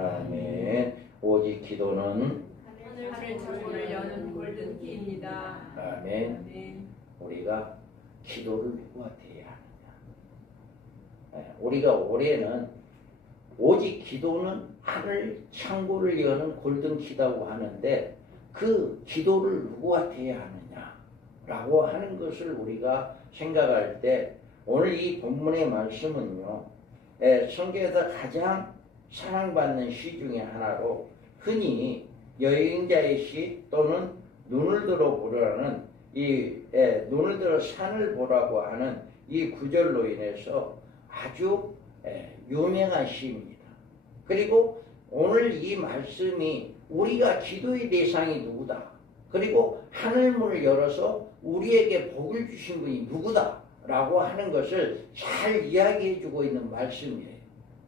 아멘. 오직 기도는 하늘 창문을 여는 골든키입니다. 아멘. 네. 우리가 기도를 누구한테 해야 하느냐. 우리가 올해는 오직 기도는 하늘 창고를 여는 골든키다고 하는데 그 기도를 누구한테 해야 하느냐라고 하는 것을 우리가 생각할 때 오늘 이 본문의 말씀은요, 성경에서 가장 사랑받는 시 중에 하나로 흔히 여행자의 시 또는 눈을 들어 보라는 눈을 들어 산을 보라고 하는 이 구절로 인해서 아주 유명한 시입니다. 그리고 오늘 이 말씀이 우리가 기도의 대상이 누구다, 그리고 하늘문을 열어서 우리에게 복을 주신 분이 누구다 라고 하는 것을 잘 이야기해 주고 있는 말씀이에요.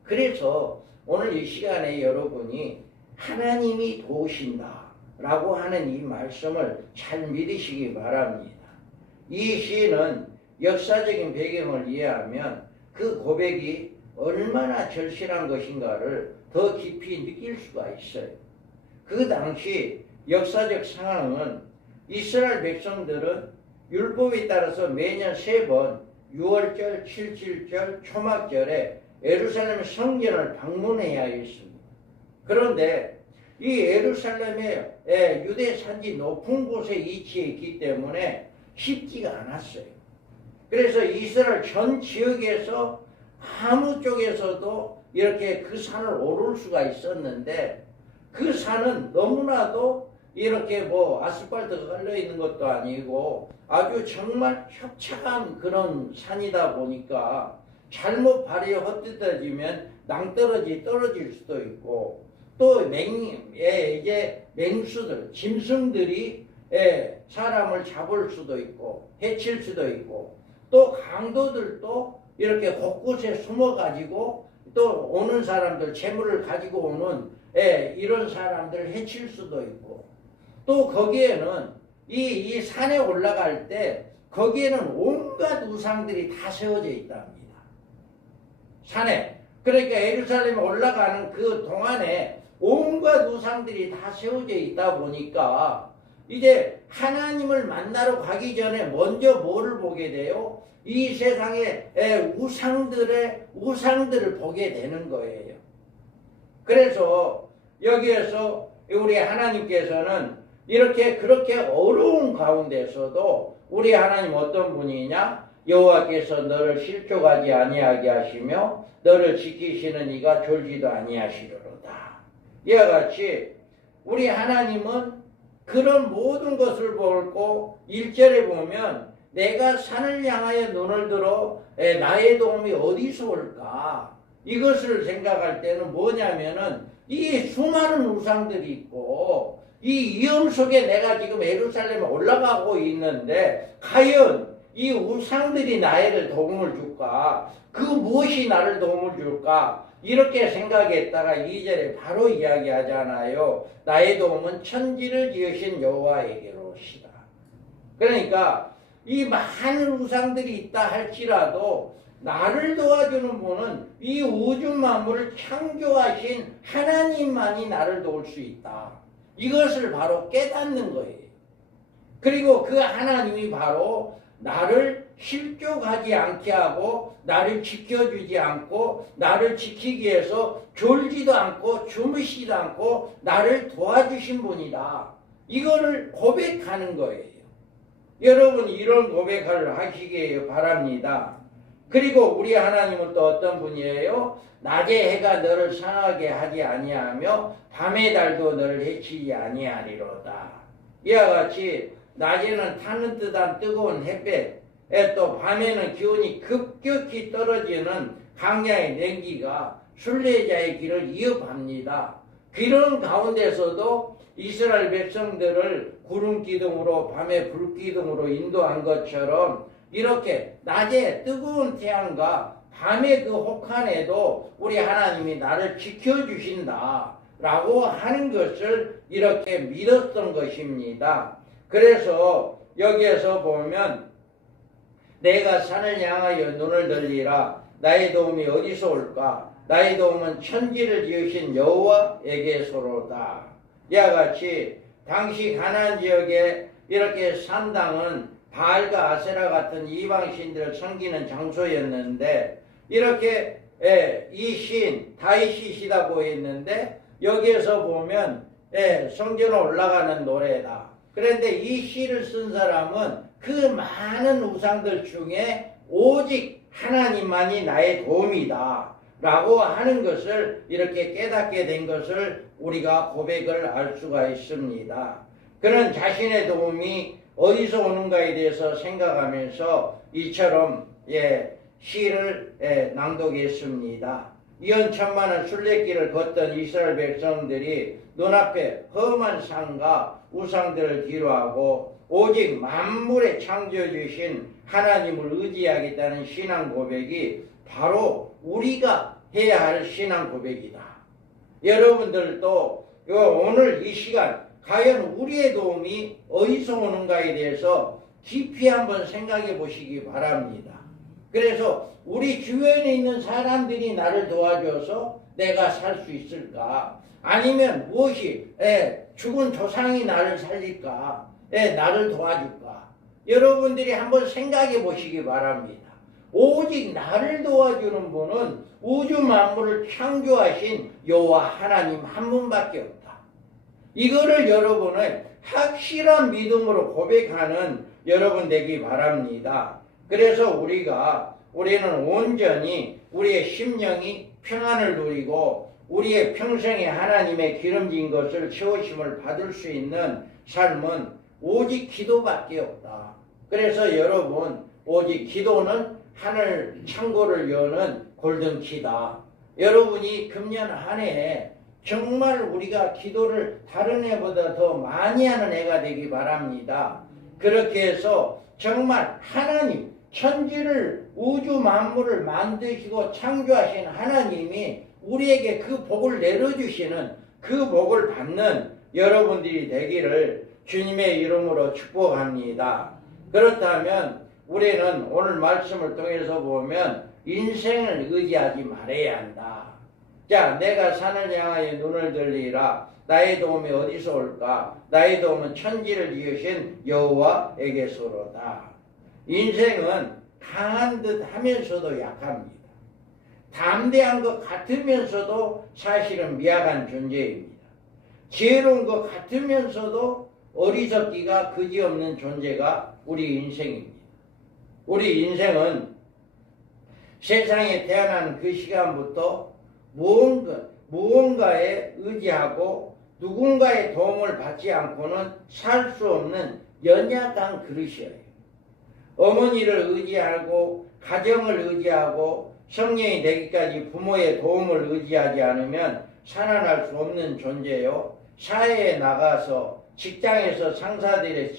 그래서 오늘 이 시간에 여러분이 하나님이 도우신다 라고 하는 이 말씀을 잘 믿으시기 바랍니다. 이 시는 역사적인 배경을 이해하면 그 고백이 얼마나 절실한 것인가를 더 깊이 느낄 수가 있어요. 그 당시 역사적 상황은 이스라엘 백성들은 율법에 따라서 매년 3번 6월절, 7.7절, 초막절에 예루살렘 성전을 방문해야 했습니다. 그런데 이 예루살렘의 유대 산지 높은 곳에 위치해 있기 때문에 쉽지가 않았어요. 그래서 이스라엘 전 지역에서 아무 쪽에서도 이렇게 그 산을 오를 수가 있었는데 그 산은 너무나도 이렇게 아스팔트가 걸려 있는 것도 아니고 아주 정말 협착한 그런 산이다 보니까 잘못 발이 헛디뎌지면 낭떠러지 떨어질 수도 있고 또 맹수들, 짐승들이 사람을 잡을 수도 있고 해칠 수도 있고 또 강도들도 이렇게 곳곳에 숨어가지고 또 오는 사람들 재물을 가지고 오는 이런 사람들을 해칠 수도 있고 또 거기에는 이 산에 올라갈 때 거기에는 온갖 우상들이 다 세워져 있답니다. 산에. 그러니까 예루살렘에 올라가는 그 동안에 온갖 우상들이 다 세워져 있다 보니까 이제 하나님을 만나러 가기 전에 먼저 뭐를 보게 돼요? 이 세상의 우상들을 보게 되는 거예요. 그래서 여기에서 우리 하나님께서는 그렇게 어려운 가운데서도 우리 하나님 어떤 분이냐? 여호와께서 너를 실족하지 아니하게 하시며 너를 지키시는 이가 졸지도 아니하시리로다. 이와 같이 우리 하나님은 그런 모든 것을 보고 1절에 보면 내가 산을 향하여 눈을 들어 나의 도움이 어디서 올까? 이것을 생각할 때는 뭐냐면은 이 수많은 우상들이 있고 이 위험 속에 내가 지금 예루살렘에 올라가고 있는데 과연 이 우상들이 나에게 도움을 줄까? 그 무엇이 나를 도움을 줄까? 이렇게 생각했다가 2절에 바로 이야기하잖아요. 나의 도움은 천지를 지으신 여호와에게로 오시다. 그러니까 이 많은 우상들이 있다 할지라도 나를 도와주는 분은 이 우주 만물을 창조하신 하나님만이 나를 도울 수 있다. 이것을 바로 깨닫는 거예요. 그리고 그 하나님이 바로 나를 실족하지 않게 하고 나를 지켜주지 않고 나를 지키기 위해서 졸지도 않고 주무시지도 않고 나를 도와주신 분이다. 이거를 고백하는 거예요. 여러분 이런 고백을 하시기 바랍니다. 그리고 우리 하나님은 또 어떤 분이에요? 낮의 해가 너를 상하게 하지 아니하며 밤의 달도 너를 해치지 아니하리로다. 이와 같이 낮에는 타는 듯한 뜨거운 햇볕, 또 밤에는 기온이 급격히 떨어지는 강야의 냉기가 순례자의 길을 위협합니다. 그런 가운데서도 이스라엘 백성들을 구름 기둥으로 밤에 불 기둥으로 인도한 것처럼 이렇게 낮에 뜨거운 태양과 밤의 그 혹한에도 우리 하나님이 나를 지켜주신다 라고 하는 것을 이렇게 믿었던 것입니다. 그래서 여기에서 보면 내가 산을 향하여 눈을 들리라 나의 도움이 어디서 올까? 나의 도움은 천지를 지으신 여호와에게서로다. 이와 같이 당시 가나안 지역에 이렇게 산 땅은 바알과 아세라 같은 이방신들을 섬기는 장소였는데 이렇게 이 시인 다윗이 시다고 했는데 여기에서 보면 성전에 올라가는 노래다. 그런데 이 시를 쓴 사람은 그 많은 우상들 중에 오직 하나님만이 나의 도움이다 라고 하는 것을 이렇게 깨닫게 된 것을 우리가 고백을 알 수가 있습니다. 그는 자신의 도움이 어디서 오는가에 대해서 생각하면서 이처럼 시를 낭독했습니다. 이연천만한 순례길을 걷던 이스라엘 백성들이 눈앞에 험한 산과 우상들을 뒤로하고 오직 만물의 창조주신 하나님을 의지하겠다는 신앙 고백이 바로 우리가 해야 할 신앙 고백이다. 여러분들도 오늘 이 시간 과연 우리의 도움이 어디서 오는가에 대해서 깊이 한번 생각해 보시기 바랍니다. 그래서 우리 주변에 있는 사람들이 나를 도와줘서 내가 살 수 있을까? 아니면 무엇이 죽은 조상이 나를 살릴까? 나를 도와줄까? 여러분들이 한번 생각해 보시기 바랍니다. 오직 나를 도와주는 분은 우주 만물을 창조하신 여호와 하나님 한 분밖에 없다. 이거를 여러분의 확실한 믿음으로 고백하는 여러분 되기 바랍니다. 그래서 우리는 온전히 우리의 심령이 평안을 누리고 우리의 평생에 하나님의 기름진 것을 채우심을 받을 수 있는 삶은 오직 기도밖에 없다. 그래서 여러분, 오직 기도는 하늘 창고를 여는 골든키다. 여러분이 금년 한 해에 정말 우리가 기도를 다른 해보다 더 많이 하는 해가 되기 바랍니다. 그렇게 해서 정말 하나님, 천지를 우주 만물을 만드시고 창조하신 하나님이 우리에게 그 복을 내려주시는 그 복을 받는 여러분들이 되기를 주님의 이름으로 축복합니다. 그렇다면 우리는 오늘 말씀을 통해서 보면 인생을 의지하지 말아야 한다. 자, 내가 산을 향하여 눈을 들리라. 나의 도움이 어디서 올까? 나의 도움은 천지를 지으신 여호와에게서로다. 인생은 강한 듯 하면서도 약합니다. 담대한 것 같으면서도 사실은 미약한 존재입니다. 지혜로운 것 같으면서도 어리석기가 그지없는 존재가 우리 인생입니다. 우리 인생은 세상에 태어난 그 시간부터 무언가에 의지하고 누군가의 도움을 받지 않고는 살 수 없는 연약한 그릇이에요. 어머니를 의지하고 가정을 의지하고 성령이 되기까지 부모의 도움을 의지하지 않으면 살아날 수 없는 존재요. 사회에 나가서 직장에서 상사들의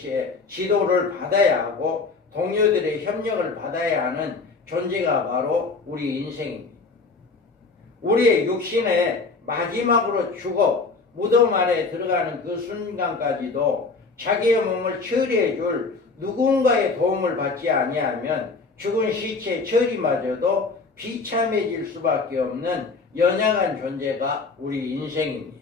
지도를 받아야 하고 동료들의 협력을 받아야 하는 존재가 바로 우리 인생입니다. 우리의 육신에 마지막으로 죽어 무덤 안에 들어가는 그 순간까지도 자기의 몸을 처리해 줄 누군가의 도움을 받지 아니하면 죽은 시체의 처리마저도 비참해질 수밖에 없는 연약한 존재가 우리 인생입니다.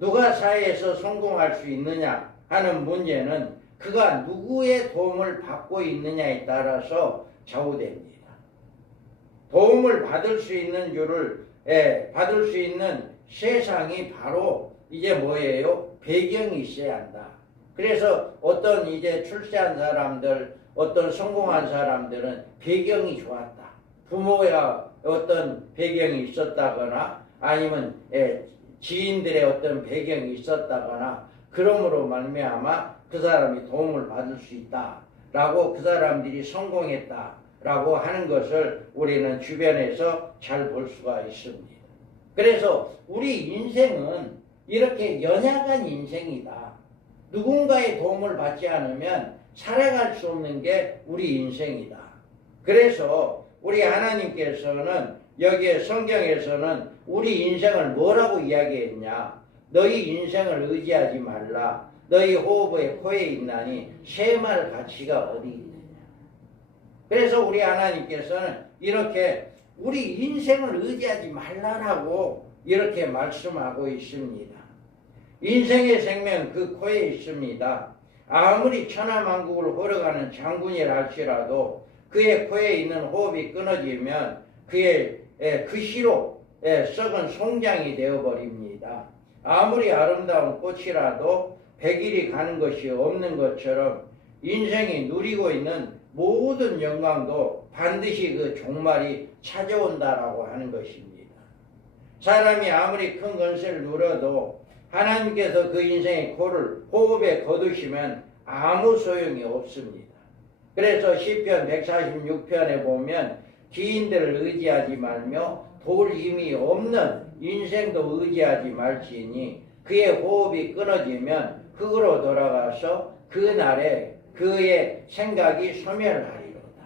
누가 사회에서 성공할 수 있느냐 하는 문제는 그가 누구의 도움을 받고 있느냐에 따라서 좌우됩니다. 도움을 받을 수 있는 줄을 받을 수 있는 세상이 바로 이제 뭐예요? 배경이 있어야 한다. 그래서 어떤 이제 출세한 사람들, 어떤 성공한 사람들은 배경이 좋았다. 부모가 어떤 배경이 있었다거나 아니면 지인들의 어떤 배경이 있었다거나 그러므로 말미암아 그 사람이 도움을 받을 수 있다라고 그 사람들이 성공했다라고 하는 것을 우리는 주변에서 잘 볼 수가 있습니다. 그래서 우리 인생은 이렇게 연약한 인생이다. 누군가의 도움을 받지 않으면 살아갈 수 없는 게 우리 인생이다. 그래서 우리 하나님께서는 여기에 성경에서는 우리 인생을 뭐라고 이야기했냐? 너희 인생을 의지하지 말라. 너희 호흡의 코에 있나니 쇠말 가치가 어디 있느냐? 그래서 우리 하나님께서는 이렇게 우리 인생을 의지하지 말라라고 이렇게 말씀하고 있습니다. 인생의 생명 그 코에 있습니다. 아무리 천하만국을 걸어가는 장군이라 할지라도 그의 코에 있는 호흡이 끊어지면 그의 그시로 썩은 송장이 되어버립니다. 아무리 아름다운 꽃이라도 100일이 가는 것이 없는 것처럼 인생이 누리고 있는 모든 영광도 반드시 그 종말이 찾아온다라고 하는 것입니다. 사람이 아무리 큰 권세를 누려도 하나님께서 그 인생의 코를 호흡에 거두시면 아무 소용이 없습니다. 그래서 시편 146편에 보면 기인들을 의지하지 말며 돌 힘이 없는 인생도 의지하지 말지니 그의 호흡이 끊어지면 흙으로 돌아가서 그날에 그의 생각이 소멸하리로다.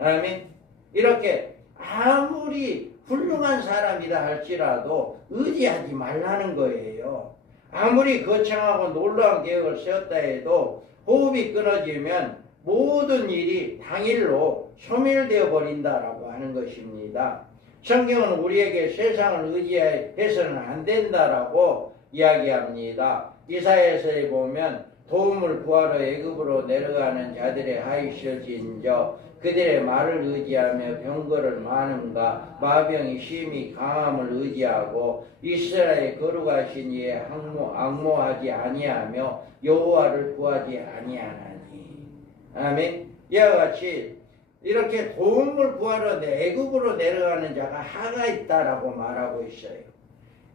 아멘. 이렇게 아무리 훌륭한 사람이다 할지라도 의지하지 말라는 거예요. 아무리 거창하고 놀라운 계획을 세웠다 해도 호흡이 끊어지면 모든 일이 당일로 소멸되어 버린다라고 하는 것입니다. 성경은 우리에게 세상을 의지해서는 안 된다라고 이야기합니다. 이사야서에 보면 도움을 구하러 애굽으로 내려가는 자들의 하이셔진저 그들의 말을 의지하며 병거를 많음과 마병이 심히 강함을 의지하고 이스라엘 거룩하신 이에 악모하지 아니하며 여호와를 구하지 아니하나니. 아멘. 이와 같이 이렇게 도움을 구하러 애굽으로 내려가는 자가 하가 있다라고 말하고 있어요.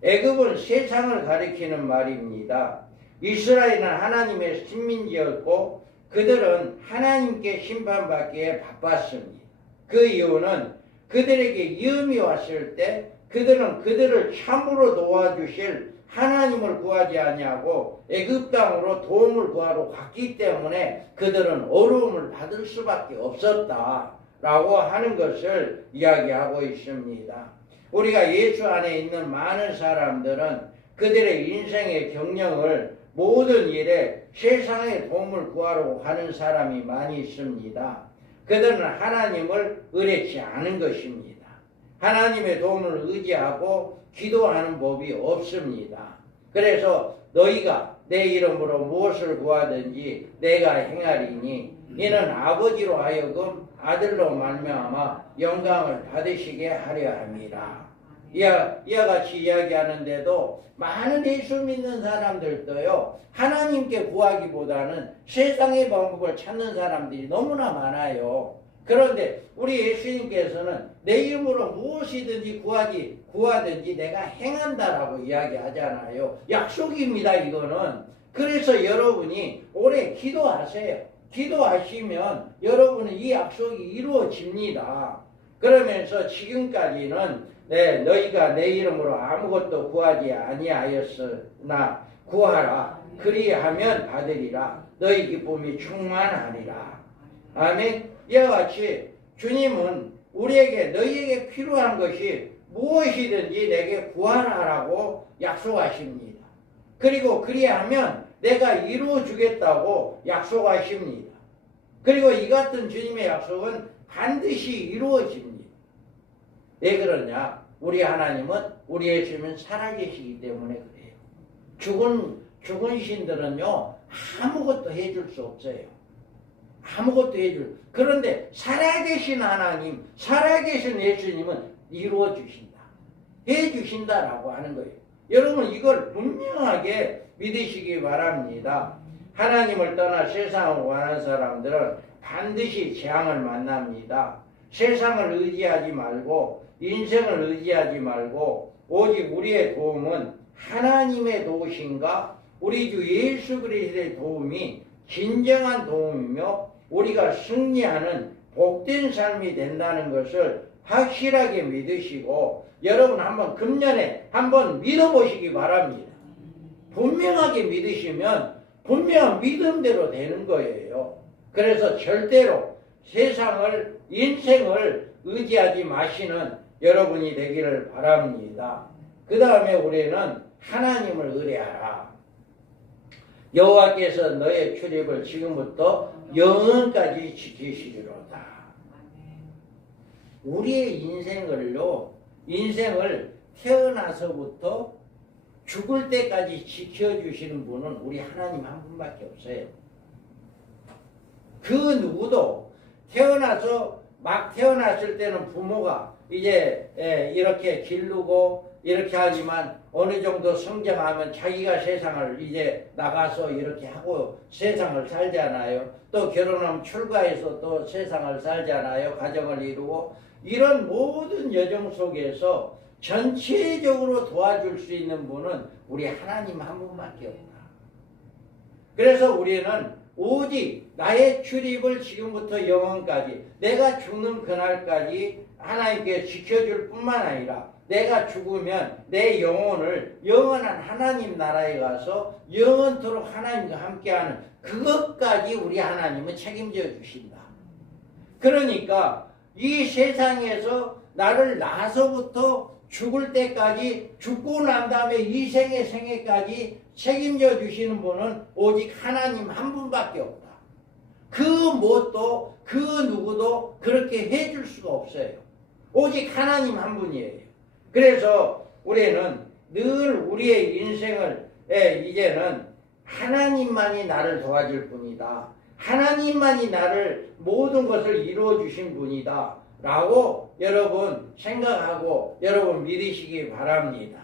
애굽은 세상을 가리키는 말입니다. 이스라엘은 하나님의 식민지였고 그들은 하나님께 심판받기에 바빴습니다. 그 이유는 그들에게 위험이 왔을 때 그들은 그들을 참으로 도와주실 하나님을 구하지 아니하고 애굽 땅으로 도움을 구하러 갔기 때문에 그들은 어려움을 받을 수밖에 없었다라고 하는 것을 이야기하고 있습니다. 우리가 예수 안에 있는 많은 사람들은 그들의 인생의 경영을 모든 일에 세상의 도움을 구하러 가는 사람이 많이 있습니다. 그들은 하나님을 의뢰치 않은 것입니다. 하나님의 도움을 의지하고 기도하는 법이 없습니다. 그래서 너희가 내 이름으로 무엇을 구하든지 내가 행하리니 이는 아버지로 하여금 아들로 말미암아 영광을 받으시게 하려 함이라. 이와 같이 이야기하는데도 많은 예수 믿는 사람들도요 하나님께 구하기보다는 세상의 방법을 찾는 사람들이 너무나 많아요. 그런데 우리 예수님께서는 내 이름으로 무엇이든지 구하든지 내가 행한다라고 이야기하잖아요. 약속입니다, 이거는. 그래서 여러분이 올해 기도하세요. 기도하시면 여러분은 이 약속이 이루어집니다. 그러면서 지금까지는 너희가 내 이름으로 아무것도 구하지 아니하였으나 구하라. 그리하면 받으리라. 너희 기쁨이 충만하리라. 아멘. 이와 같이 주님은 우리에게 너희에게 필요한 것이 무엇이든지 내게 구하라라고 약속하십니다. 그리고 그리하면 내가 이루어 주겠다고 약속하십니다. 그리고 이 같은 주님의 약속은 반드시 이루어집니다. 왜 그러냐? 우리 하나님은 우리 예수님은 살아계시기 때문에 그래요. 죽은 신들은요 아무것도 해줄 수 없어요. 아무것도 그런데 살아계신 하나님, 살아계신 예수님은 이루어주신다, 해주신다라고 하는 거예요. 여러분 이걸 분명하게 믿으시기 바랍니다. 하나님을 떠나 세상을 원하는 사람들은 반드시 재앙을 만납니다. 세상을 의지하지 말고 인생을 의지하지 말고 오직 우리의 도움은 하나님의 도우심과 우리 주 예수 그리스도의 도움이 진정한 도움이며 우리가 승리하는 복된 삶이 된다는 것을 확실하게 믿으시고 여러분 한번 금년에 한번 믿어보시기 바랍니다. 분명하게 믿으시면 분명한 믿음대로 되는 거예요. 그래서 절대로 세상을 인생을 의지하지 마시는 여러분이 되기를 바랍니다. 그 다음에 우리는 하나님을 의뢰하라. 여호와께서 너의 출입을 지금부터 영원까지 지키시리로다. 우리의 인생을 태어나서부터 죽을 때까지 지켜주시는 분은 우리 하나님 한 분밖에 없어요. 그 누구도 막 태어났을 때는 부모가 이제 이렇게 기르고 이렇게 하지만 어느 정도 성장하면 자기가 세상을 이제 나가서 이렇게 하고 세상을 살잖아요. 또 결혼하면 출가해서 또 세상을 살잖아요. 가정을 이루고 이런 모든 여정 속에서 전체적으로 도와줄 수 있는 분은 우리 하나님 한 분밖에 없다. 그래서 우리는 오직 나의 출입을 지금부터 영원까지 내가 죽는 그날까지 하나님께 지켜줄 뿐만 아니라 내가 죽으면 내 영혼을 영원한 하나님 나라에 가서 영원토록 하나님과 함께하는 그것까지 우리 하나님은 책임져 주신다. 그러니까 이 세상에서 나를 낳아서부터 죽을 때까지 죽고 난 다음에 이 생의 생애까지 책임져 주시는 분은 오직 하나님 한 분밖에 없다. 그 무엇도 그 누구도 그렇게 해줄 수가 없어요. 오직 하나님 한 분이에요. 그래서 우리는 늘 우리의 인생을 이제는 하나님만이 나를 도와줄 분이다. 하나님만이 나를 모든 것을 이루어 주신 분이다. 라고 여러분 생각하고 여러분 믿으시기 바랍니다.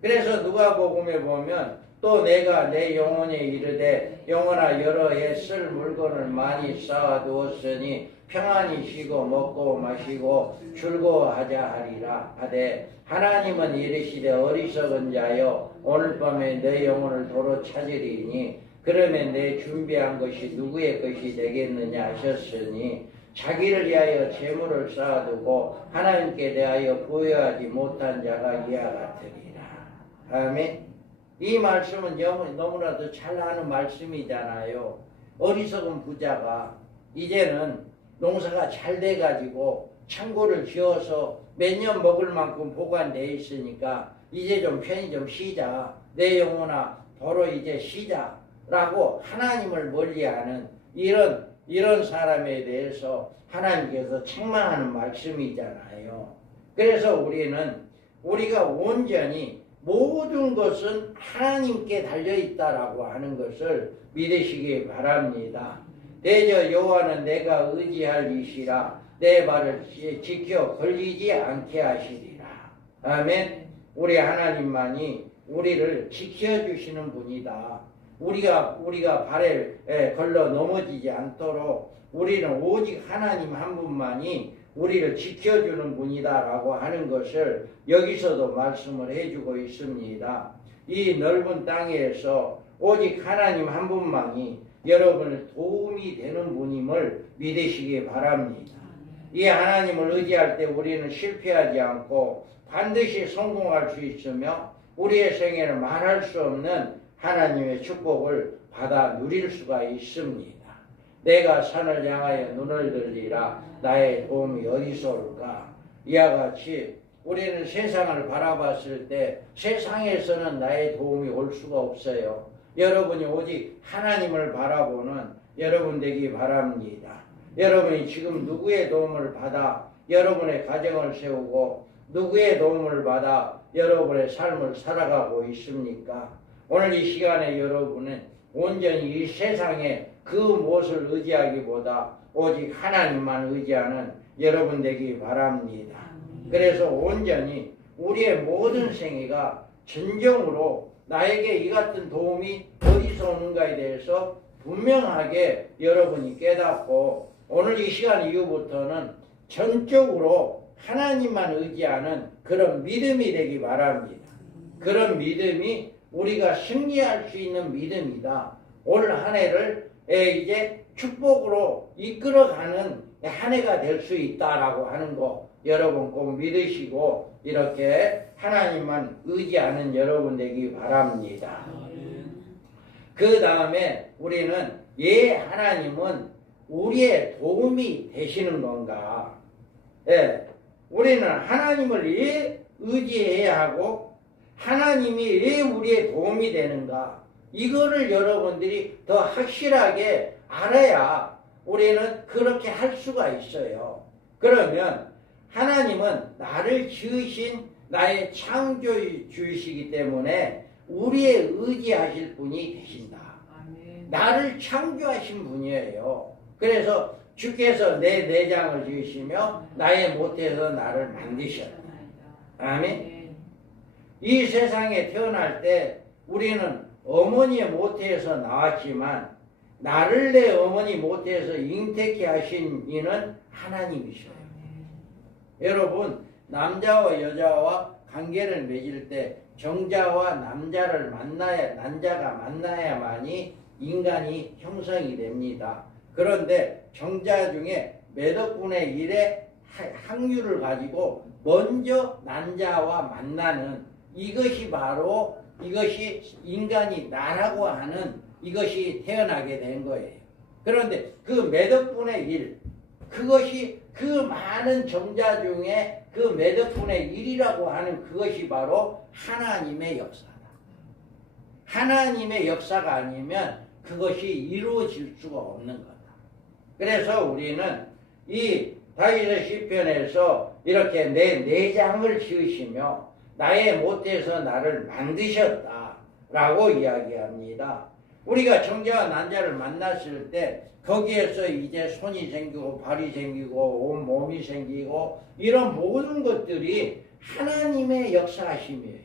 그래서 누가복음에 보면 또 내가 내 영혼에 이르되 영혼아 여러 해 쓸 물건을 많이 쌓아두었으니 평안히 쉬고 먹고 마시고 즐거워하자 하리라 하되 하나님은 이르시되 어리석은 자여 오늘 밤에 내 영혼을 도로 찾으리니 그러면 내 준비한 것이 누구의 것이 되겠느냐 하셨으니 자기를 위하여 재물을 쌓아두고 하나님께 대하여 부여하지 못한 자가 이와 같으리라. 아멘. 이 말씀은 너무나도 잘 아는 말씀이잖아요. 어리석은 부자가 이제는 농사가 잘 돼가지고 창고를 지어서 몇 년 먹을 만큼 보관돼 있으니까 이제 좀 편히 좀 쉬자. 내 영혼아 도로 이제 쉬자라고 하나님을 멀리하는 이런 사람에 대해서 하나님께서 책망하는 말씀이잖아요. 그래서 우리가 온전히 모든 것은 하나님께 달려있다라고 하는 것을 믿으시기 바랍니다. 대저 여호와는 내가 의지할 이시라 내 발을 지켜 걸리지 않게 하시리라. 아멘. 우리 하나님만이 우리를 지켜주시는 분이다. 우리가 발에 걸러 넘어지지 않도록 우리는 오직 하나님 한 분만이 우리를 지켜주는 분이다라고 하는 것을 여기서도 말씀을 해주고 있습니다. 이 넓은 땅에서 오직 하나님 한 분만이 여러분의 도움이 되는 분임을 믿으시기 바랍니다. 이 하나님을 의지할 때 우리는 실패하지 않고 반드시 성공할 수 있으며 우리의 생애는 말할 수 없는 하나님의 축복을 받아 누릴 수가 있습니다. 내가 산을 향하여 눈을 들리라 나의 도움이 어디서 올까? 이와 같이 우리는 세상을 바라봤을 때 세상에서는 나의 도움이 올 수가 없어요. 여러분이 오직 하나님을 바라보는 여러분 되기 바랍니다. 여러분이 지금 누구의 도움을 받아 여러분의 가정을 세우고 누구의 도움을 받아 여러분의 삶을 살아가고 있습니까? 오늘 이 시간에 여러분은 온전히 이 세상에 그 무엇을 의지하기보다 오직 하나님만 의지하는 여러분 되기 바랍니다. 그래서 온전히 우리의 모든 생애가 진정으로 나에게 이 같은 도움이 어디서 오는가에 대해서 분명하게 여러분이 깨닫고 오늘 이 시간 이후부터는 전적으로 하나님만 의지하는 그런 믿음이 되기 바랍니다. 그런 믿음이 우리가 승리할 수 있는 믿음이다. 올 한 해를 이제 축복으로 이끌어가는 한 해가 될 수 있다라고 하는 거 여러분 꼭 믿으시고 이렇게 하나님만 의지하는 여러분 되기 바랍니다. 그 다음에 우리는 하나님은 우리의 도움이 되시는 건가? 우리는 하나님을 왜 의지해야 하고 하나님이 왜 우리의 도움이 되는가? 이거를 여러분들이 더 확실하게 알아야 우리는 그렇게 할 수가 있어요. 그러면 하나님은 나를 지으신 나의 창조주이시기 때문에 우리의 의지하실 분이 되신다. 나를 창조하신 분이에요. 그래서 주께서 내 내장을 지으시며 나의 모태에서 나를 만드셨다. 아멘. 이 세상에 태어날 때 우리는 어머니의 모태에서 나왔지만 나를 내 어머니 모태에서 잉태케 하신 이는 하나님이셔요. 여러분, 남자와 여자와 관계를 맺을 때 정자와 남자가 만나야만이 인간이 형성이 됩니다. 그런데 정자 중에 몇 억분의 1의 확률을 가지고 먼저 남자와 만나는 이것이 바로 이것이 인간이 나라고 하는 이것이 태어나게 된 거예요. 그런데 그 몇 억분의 1, 그것이 그 많은 정자 중에 그 몇 억분의 1이라고 하는 그것이 바로 하나님의 역사다. 하나님의 역사가 아니면 그것이 이루어질 수가 없는 거다. 그래서 우리는 이 다윗의 시편에서 이렇게 내 내장을 지으시며 나의 모태에서 나를 만드셨다라고 이야기합니다. 우리가 정자와 난자를 만났을 때 거기에서 이제 손이 생기고 발이 생기고 온 몸이 생기고 이런 모든 것들이 하나님의 역사하심이에요.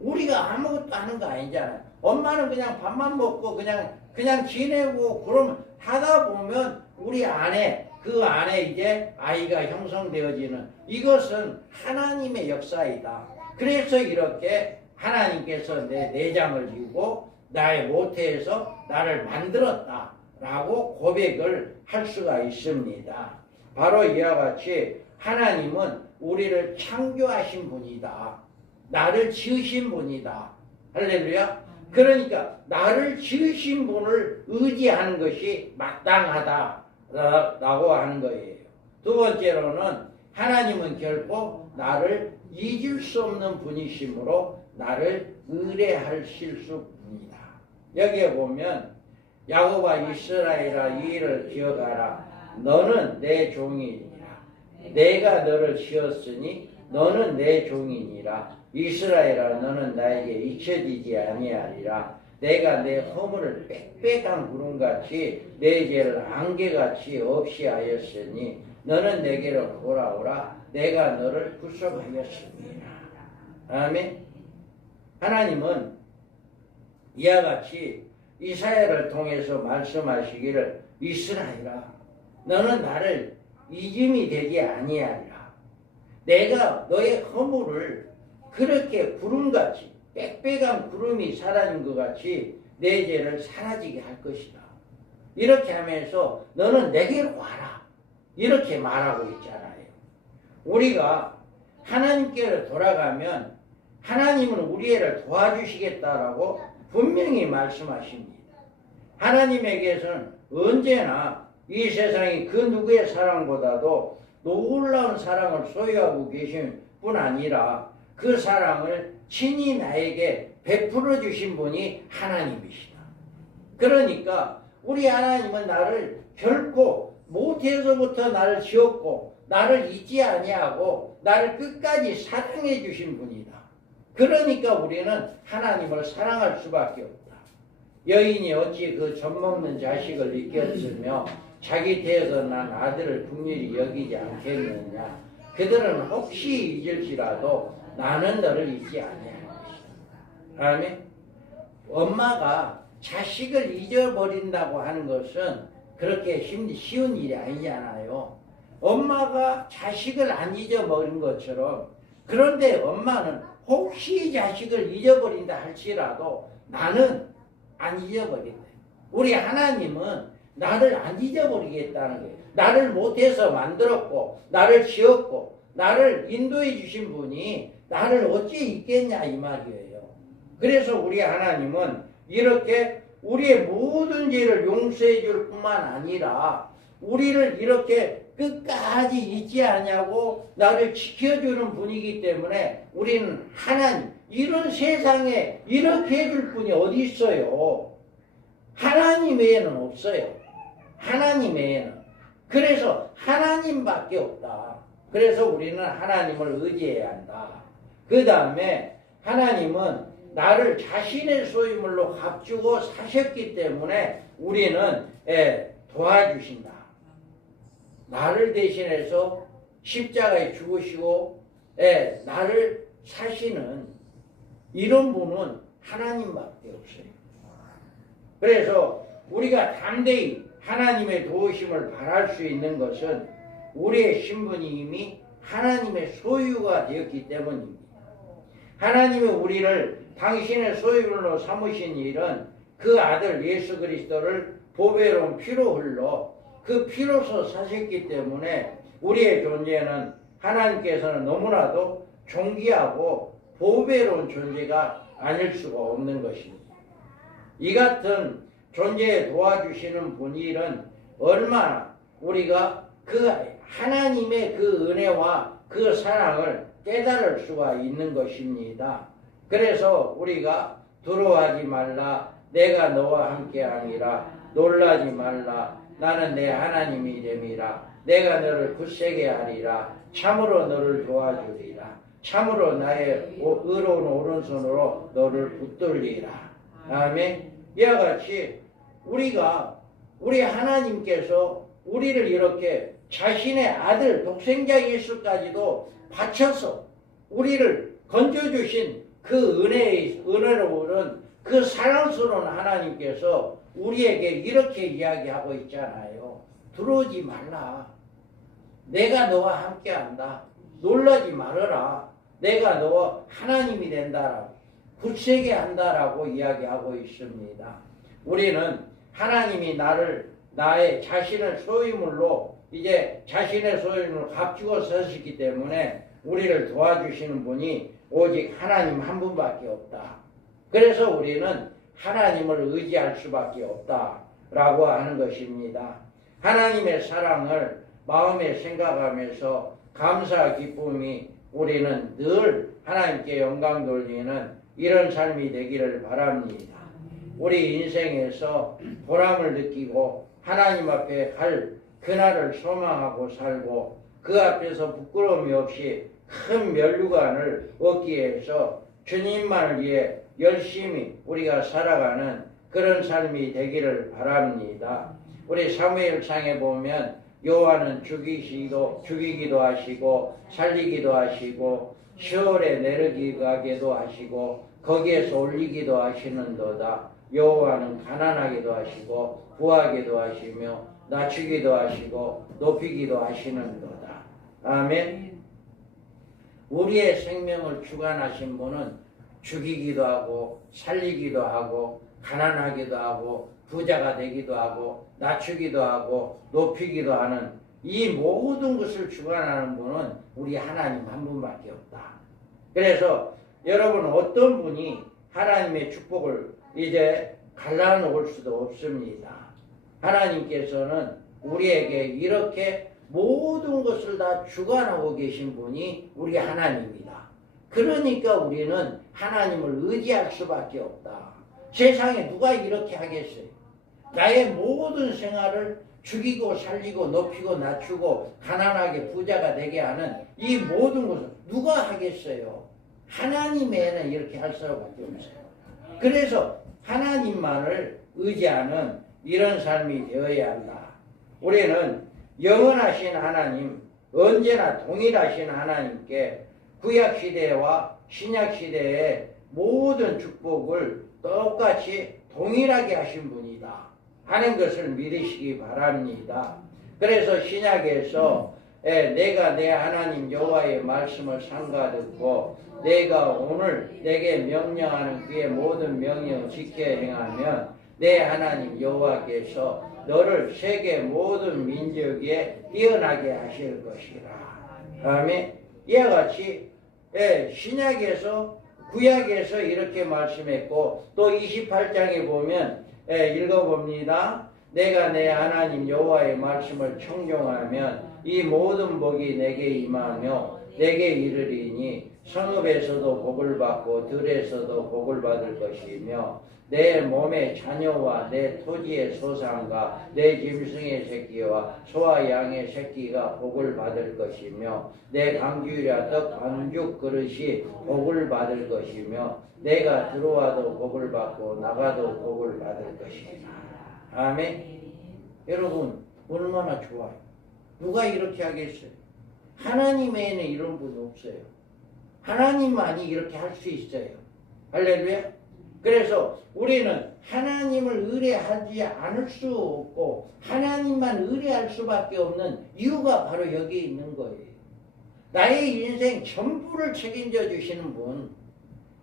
우리가 아무것도 하는 거 아니잖아요. 엄마는 그냥 밥만 먹고 그냥 지내고 그러면 하다 보면 우리 안에 그 안에 이제 아이가 형성되어지는 이것은 하나님의 역사이다. 그래서 이렇게 하나님께서 내 내장을 지고 나의 모태에서 나를 만들었다라고 고백을 할 수가 있습니다. 바로 이와 같이 하나님은 우리를 창조하신 분이다. 나를 지으신 분이다. 할렐루야. 그러니까 나를 지으신 분을 의지하는 것이 마땅하다라고 하는 거예요. 두 번째로는 하나님은 결코 나를 잊을 수 없는 분이시므로 나를 의뢰하실 수 분이다. 여기에 보면 야곱아 이스라엘아 이 일을 기억하라. 너는 내 종이니라. 내가 너를 지었으니 너는 내 종이니라. 이스라엘아 너는 나에게 잊혀지지 아니하리라. 내가 내 허물을 빽빽한 구름같이 내 죄를 안개같이 없이 하였으니 너는 내게로 돌아오라. 내가 너를 구속하였습니다. 아멘. 하나님은 이와 같이 이사야를 통해서 말씀하시기를 이스라엘아 너는 나를 잊음이 되지 아니하리라. 내가 너의 허물을 그렇게 구름같이 빽빽한 구름이 사라진 것 같이 내 죄를 사라지게 할 것이다. 이렇게 하면서 너는 내게로 와라. 이렇게 말하고 있잖아요. 우리가 하나님께로 돌아가면 하나님은 우리를 도와주시겠다라고 분명히 말씀하십니다. 하나님에게서는 언제나 이 세상이 그 누구의 사랑보다도 놀라운 사랑을 소유하고 계신 뿐 아니라 그 사랑을 친히 나에게 베풀어 주신 분이 하나님이시다. 그러니까 우리 하나님은 나를 결코 모태에서부터 나를 지었고 나를 잊지 아니하고 나를 끝까지 사랑해 주신 분이다. 그러니까 우리는 하나님을 사랑할 수밖에 없다. 여인이 어찌 그 젖먹는 자식을 잊겠으며 자기 태에서 난 아들을 긍휼히 여기지 않겠느냐. 그들은 혹시 잊을지라도 나는 너를 잊지 아니할 것이다. 아멘. 엄마가 자식을 잊어버린다고 하는 것은 그렇게 쉬운 일이 아니잖아요. 엄마가 자식을 안 잊어버린 것처럼 그런데 엄마는 혹시 자식을 잊어버린다 할지라도 나는 안 잊어버린다. 우리 하나님은 나를 안 잊어버리겠다는 거예요. 나를 못해서 만들었고 나를 지었고 나를 인도해 주신 분이 나를 어찌 잊겠냐 이 말이에요. 그래서 우리 하나님은 이렇게 우리의 모든 죄를 용서해 줄 뿐만 아니라 우리를 이렇게 끝까지 잊지 않냐고 나를 지켜주는 분이기 때문에 우리는 하나님 이런 세상에 이렇게 해줄 분이 어디 있어요? 하나님 외에는 없어요. 하나님 외에는. 그래서 하나님밖에 없다. 그래서 우리는 하나님을 의지해야 한다. 그 다음에 하나님은 나를 자신의 소유물로 값주고 사셨기 때문에 우리는 도와주신다. 나를 대신해서 십자가에 죽으시고 나를 사시는 이런 분은 하나님밖에 없어요. 그래서 우리가 담대히 하나님의 도우심을 바랄 수 있는 것은 우리의 신분이 이미 하나님의 소유가 되었기 때문입니다. 하나님이 우리를 당신의 소유물로 삼으신 일은 그 아들 예수 그리스도를 보배로운 피로 흘러 그 피로서 사셨기 때문에 우리의 존재는 하나님께서는 너무나도 존귀하고 보배로운 존재가 아닐 수가 없는 것입니다. 이 같은 존재에 도와주시는 분일은 얼마나 우리가 그 하나님의 그 은혜와 그 사랑을 깨달을 수가 있는 것입니다. 그래서 우리가 두려워하지 말라, 내가 너와 함께하니라, 놀라지 말라, 나는 내 하나님이 됨이라, 내가 너를 굳세게 하리라, 참으로 너를 도와주리라, 참으로 나의 의로운 오른손으로 너를 붙들리라. 아멘. 이와 같이 우리 하나님께서 우리를 이렇게 자신의 아들 독생자 예수까지도 바쳐서 우리를 건져주신 그 은혜로운 그 사랑스러운 하나님께서 우리에게 이렇게 이야기하고 있잖아요. 두려우지 말라. 내가 너와 함께한다. 놀라지 말아라. 내가 너와 하나님이 된다라고 굳세게 한다라고 이야기하고 있습니다. 우리는 하나님이 나의 자신의 소유물로 이제 자신의 소유물로 값주고 서시기 때문에 우리를 도와주시는 분이 오직 하나님 한 분밖에 없다. 그래서 우리는 하나님을 의지할 수밖에 없다라고 하는 것입니다. 하나님의 사랑을 마음에 생각하면서 감사 기쁨이 우리는 늘 하나님께 영광 돌리는 이런 삶이 되기를 바랍니다. 우리 인생에서 보람을 느끼고 하나님 앞에 갈 그날을 소망하고 살고 그 앞에서 부끄러움이 없이 큰 면류관을 얻기 위해서 주님만을 위해 열심히 우리가 살아가는 그런 삶이 되기를 바랍니다. 우리 사무엘상에 보면 여호와는 죽이기도 하시고 살리기도 하시고 시월에 내려가기도 하시고 거기에서 올리기도 하시는도다. 여호와는 가난하기도 하시고 부하기도 하시며 낮추기도 하시고 높이기도 하시는도다. 아멘. 우리의 생명을 주관하신 분은 죽이기도 하고 살리기도 하고 가난하기도 하고 부자가 되기도 하고 낮추기도 하고 높이기도 하는 이 모든 것을 주관하는 분은 우리 하나님 한 분밖에 없다. 그래서 여러분 어떤 분이 하나님의 축복을 이제 갈라놓을 수도 없습니다. 하나님께서는 우리에게 이렇게 모든 것을 다 주관하고 계신 분이 우리 하나님이다. 그러니까 우리는 하나님을 의지할 수밖에 없다. 세상에 누가 이렇게 하겠어요? 나의 모든 생활을 죽이고 살리고 높이고 낮추고 가난하게 부자가 되게 하는 이 모든 것을 누가 하겠어요? 하나님에는 이렇게 할 수밖에 없어요. 그래서 하나님만을 의지하는 이런 삶이 되어야 한다. 우리는 영원하신 하나님, 언제나 동일하신 하나님께 구약시대와 신약시대의 모든 축복을 똑같이 동일하게 하신 분이다 하는 것을 믿으시기 바랍니다. 그래서 신약에서 내가 내 하나님 여호와의 말씀을 삼가 듣고 내가 오늘 내게 명령하는 그의 모든 명령을 지켜 행하면 내 하나님 여호와께서 너를 세계 모든 민족 위에 뛰어나게 하실 것이라. 아멘. 이와 같이 신약에서 구약에서 이렇게 말씀했고 또 28장에 보면 읽어봅니다. 내가 내 하나님 여호와의 말씀을 청종하면 이 모든 복이 내게 임하며 내게 이르리니 성읍에서도 복을 받고 들에서도 복을 받을 것이며 내 몸의 자녀와 내 토지의 소산과 내 짐승의 새끼와 소와 양의 새끼가 복을 받을 것이며 내 강주이라 떡 반죽 그릇이 복을 받을 것이며 내가 들어와도 복을 받고 나가도 복을 받을 것이다. 아멘. 여러분 얼마나 좋아요. 누가 이렇게 하겠어요? 하나님 외에는 이런 분 없어요. 하나님만이 이렇게 할 수 있어요. 할렐루야. 그래서 우리는 하나님을 의뢰하지 않을 수 없고 하나님만 의뢰할 수밖에 없는 이유가 바로 여기에 있는 거예요. 나의 인생 전부를 책임져 주시는 분,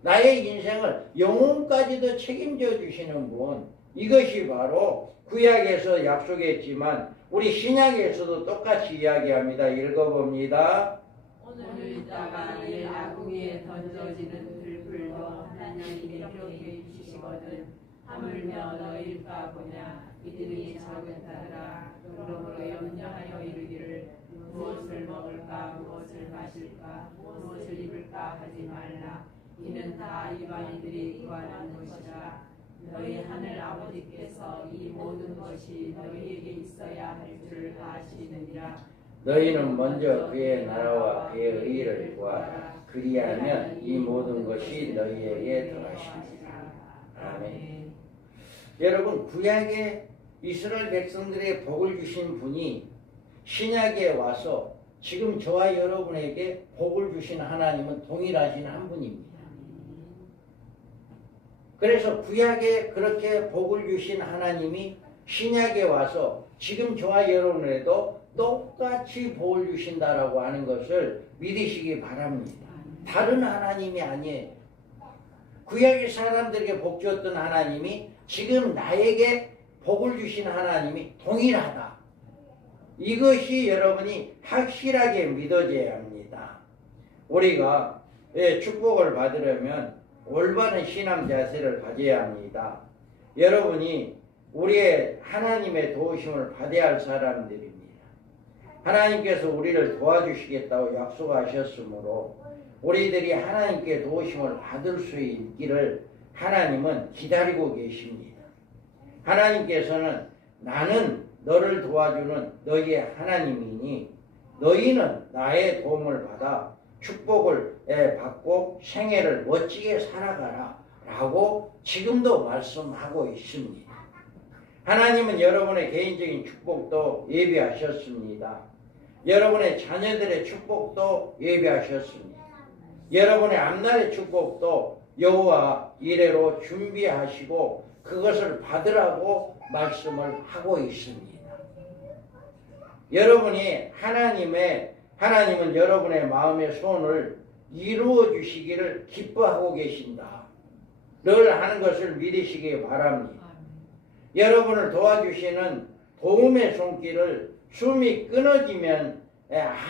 나의 인생을 영혼까지도 책임져 주시는 분, 이것이 바로 구약에서 약속했지만 우리 신약에서도 똑같이 이야기합니다. 읽어봅니다. 오늘 있다가 내일 아궁이에 던져지는 들불도 하나님이 기록해 주시거든 하물며 너희일까 보냐 이들이 적은하더라. 그러므로 염려하여 이르기를 무엇을 먹을까 무엇을 마실까 무엇을 입을까 하지 말라. 이는 다 이방인들이 구하는 것이라. 너희 하늘 아버지께서 이 모든 것이 너희에게 있어야 할 줄 아시느니라. 너희는 먼저 그의 나라와 그의 의를 구하라. 그리하면 이 모든 것이 너희에게 더하시리라. 아멘. 여러분 구약에 이스라엘 백성들의 복을 주신 분이 신약에 와서 지금 저와 여러분에게 복을 주신 하나님은 동일하신 한 분입니다. 그래서 구약에 그렇게 복을 주신 하나님이 신약에 와서 지금 저와 여러분에도 똑같이 복을 주신다라고 하는 것을 믿으시기 바랍니다. 다른 하나님이 아니에요. 구약의 사람들에게 복 줬던 하나님이 지금 나에게 복을 주신 하나님이 동일하다. 이것이 여러분이 확실하게 믿어져야 합니다. 우리가 축복을 받으려면 올바른 신앙 자세를 가져야 합니다. 여러분이 우리의 하나님의 도우심을 받아야 할 사람들입니다. 하나님께서 우리를 도와주시겠다고 약속하셨으므로 우리들이 하나님께 도우심을 받을 수 있기를 하나님은 기다리고 계십니다. 하나님께서는 나는 너를 도와주는 너희의 하나님이니 너희는 나의 도움을 받아 축복을 받고 생애를 멋지게 살아가라 라고 지금도 말씀하고 있습니다. 하나님은 여러분의 개인적인 축복도 예비하셨습니다. 여러분의 자녀들의 축복도 예비하셨습니다. 여러분의 앞날의 축복도 여호와 이래로 준비하시고 그것을 받으라고 말씀을 하고 있습니다. 여러분이 하나님은 여러분의 마음의 소원을 이루어 주시기를 기뻐하고 계신다. 늘 하는 것을 믿으시기 바랍니다. 여러분을 도와주시는 도움의 손길을 숨이 끊어지면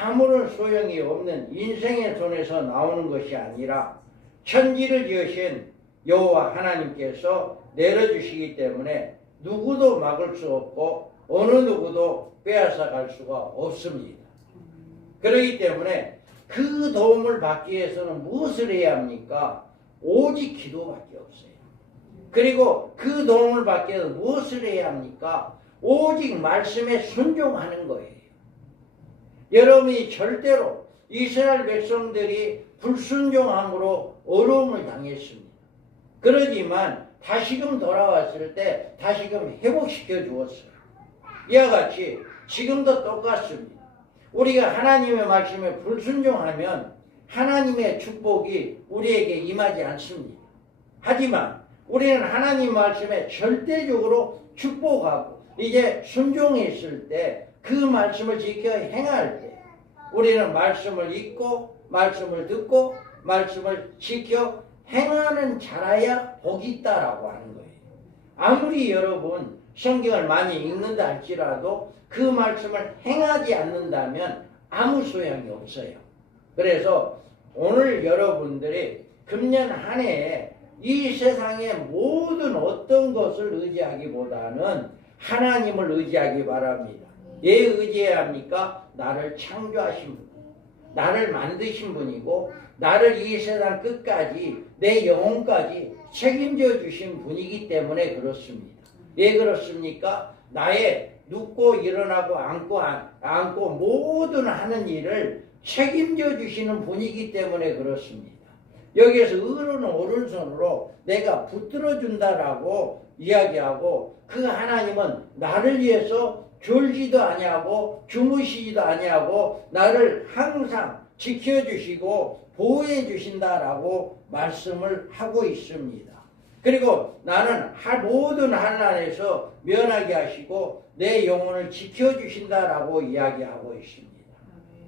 아무런 소용이 없는 인생의 손에서 나오는 것이 아니라 천지를 지으신 여호와 하나님께서 내려주시기 때문에 누구도 막을 수 없고 어느 누구도 빼앗아갈 수가 없습니다. 그렇기 때문에 그 도움을 받기 위해서는 무엇을 해야 합니까? 오직 기도밖에 없어요. 그리고 그 도움을 받기 위해서 무엇을 해야 합니까? 오직 말씀에 순종하는 거예요. 여러분이 절대로 이스라엘 백성들이 불순종함으로 어려움을 당했습니다. 그러지만 다시금 돌아왔을 때 다시금 회복시켜 주었어요. 이와 같이 지금도 똑같습니다. 우리가 하나님의 말씀에 불순종하면 하나님의 축복이 우리에게 임하지 않습니다. 하지만 우리는 하나님 말씀에 절대적으로 축복하고 이제 순종했을 때 그 말씀을 지켜 행할 때 우리는 말씀을 읽고 말씀을 듣고 말씀을 지켜 행하는 자라야 복이 있다라고 하는 거예요. 아무리 여러분 성경을 많이 읽는다 할지라도 그 말씀을 행하지 않는다면 아무 소용이 없어요. 그래서 오늘 여러분들이 금년 한 해에 이 세상의 모든 어떤 것을 의지하기보다는 하나님을 의지하기 바랍니다. 왜 의지해야 합니까? 나를 창조하신 분, 나를 만드신 분이고 나를 이 세상 끝까지 내 영혼까지 책임져 주신 분이기 때문에 그렇습니다. 왜 그렇습니까? 나의 눕고 일어나고 앉고 모든 하는 일을 책임져 주시는 분이기 때문에 그렇습니다. 여기에서 의로운 오른손으로 내가 붙들어 준다라고 이야기하고 그 하나님은 나를 위해서 졸지도 아니하고 주무시지도 아니하고 나를 항상 지켜주시고 보호해 주신다라고 말씀을 하고 있습니다. 그리고 나는 모든 환난에서 면하게 하시고 내 영혼을 지켜주신다라고 이야기하고 있습니다.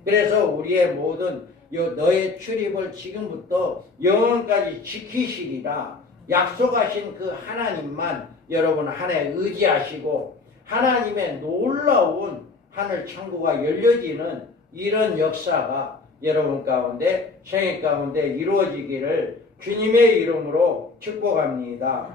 그래서 우리의 모든 너의 출입을 지금부터 영원까지 지키시리라 약속하신 그 하나님만 여러분 하나에 의지하시고 하나님의 놀라운 하늘 창고가 열려지는 이런 역사가 여러분 가운데 생애 가운데 이루어지기를 주님의 이름으로 축복합니다.